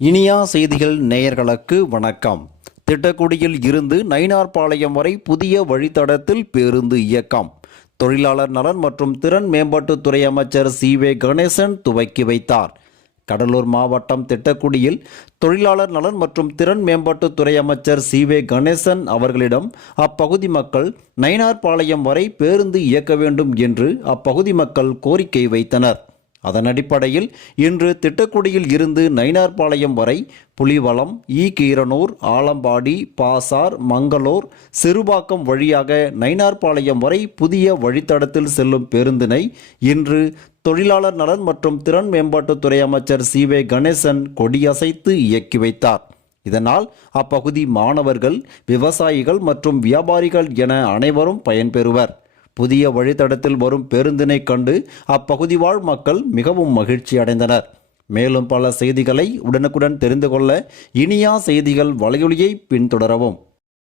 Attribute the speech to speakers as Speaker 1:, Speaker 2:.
Speaker 1: இனியா செய்திகள் நேயர்களுக்கு வணக்கம். திட்டக்குடியில் இருந்து நயினார்பாளையம் வரை புதிய வழித்தடத்தில் பேருந்து இயக்கம். தொழிலாளர் நலன் மற்றும் திறன் மேம்பாட்டுத்துறை அமைச்சர் சி வே கணேசன் துவக்கி வைத்தார். கடலூர் மாவட்டம் திட்டக்குடியில் தொழிலாளர் நலன் மற்றும் திறன் மேம்பாட்டுத்துறை அமைச்சர் சி வே கணேசன் அவர்களிடம் அப்பகுதி மக்கள் நயினார்பாளையம் வரை பேருந்து இயக்க வேண்டும் என்று அப்பகுதி மக்கள் கோரிக்கை வைத்தனர். அதன் அடிப்படையில் இன்று திட்டக்குடியில் இருந்து நயினார்பாளையம் வரை புலிவளம் ஈ. கீரனூர் ஆலம்பாடி பாசார் மங்களூர் சிறுபாக்கம் வழியாக நயினார்பாளையம் வரை புதிய வழித்தடத்தில் செல்லும் பேருந்தினை இன்று தொழிலாளர் நலன் மற்றும் திறன் மேம்பாட்டுத்துறை அமைச்சர் சி. வே. கணேசன் கொடியசைத்து இயக்கி வைத்தார். இதனால் அப்பகுதி மாணவர்கள் விவசாயிகள் மற்றும் வியாபாரிகள் என அனைவரும் பயன்பெறுவர். புதிய வழித்தடத்தில் வரும் பேருந்தினை கண்டு அப்பகுதி வாழ் மக்கள் மிகவும் மகிழ்ச்சி அடைந்தனர். மேலும் பல செய்திகளை உடனுக்குடன் தெரிந்து கொள்ள இனியா செய்திகள் வலையொலியை பின்தொடரவும்.